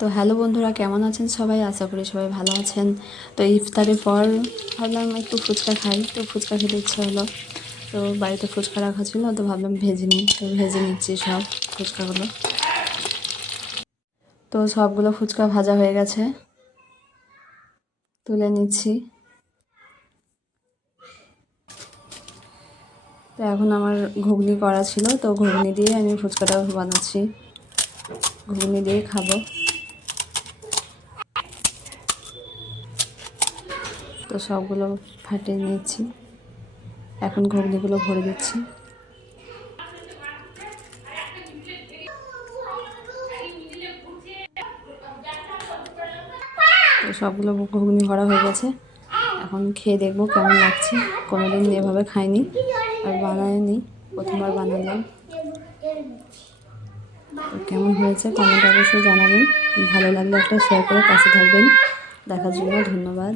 তো হ্যালো বন্ধুরা, কেমন আছেন সবাই? আশা করি সবাই ভালো আছেন। তো ইফতারের পর ভাবলাম একটু ফুচকা খাই, তো ফুচকা খেতে ইচ্ছে হলো। তো বাড়িতে ফুচকা রাখা ছিল, তো ভাবলাম ভেজে নিই, তো ভেজে নিচ্ছি সব ফুচকাগুলো। তো সবগুলো ফুচকা ভাজা হয়ে গেছে, তুলে নিচ্ছি। তো এখন আমার ঘুগনি করা ছিল, তো ঘুগনি দিয়ে আমি ফুচকাটা বানাচ্ছি, ঘুগনি দিয়ে খাবো। তো সবগুলো ফাটিয়ে নিচ্ছি, এখন ঘুগনিগুলো ভরে দিচ্ছি। তো সবগুলো ঘুগনি ভরা হয়ে গেছে, এখন খেয়ে দেখবো কেমন লাগছে। কোনোদিন এভাবে খাইনি আর বানাইনি, প্রথমবার বানালাম। তো কেমন হয়েছে কমেন্ট অবশ্যই জানাবেন। ভালো লাগলে একটা শেয়ার করে পাশে থাকবেন। দেখার জন্য ধন্যবাদ।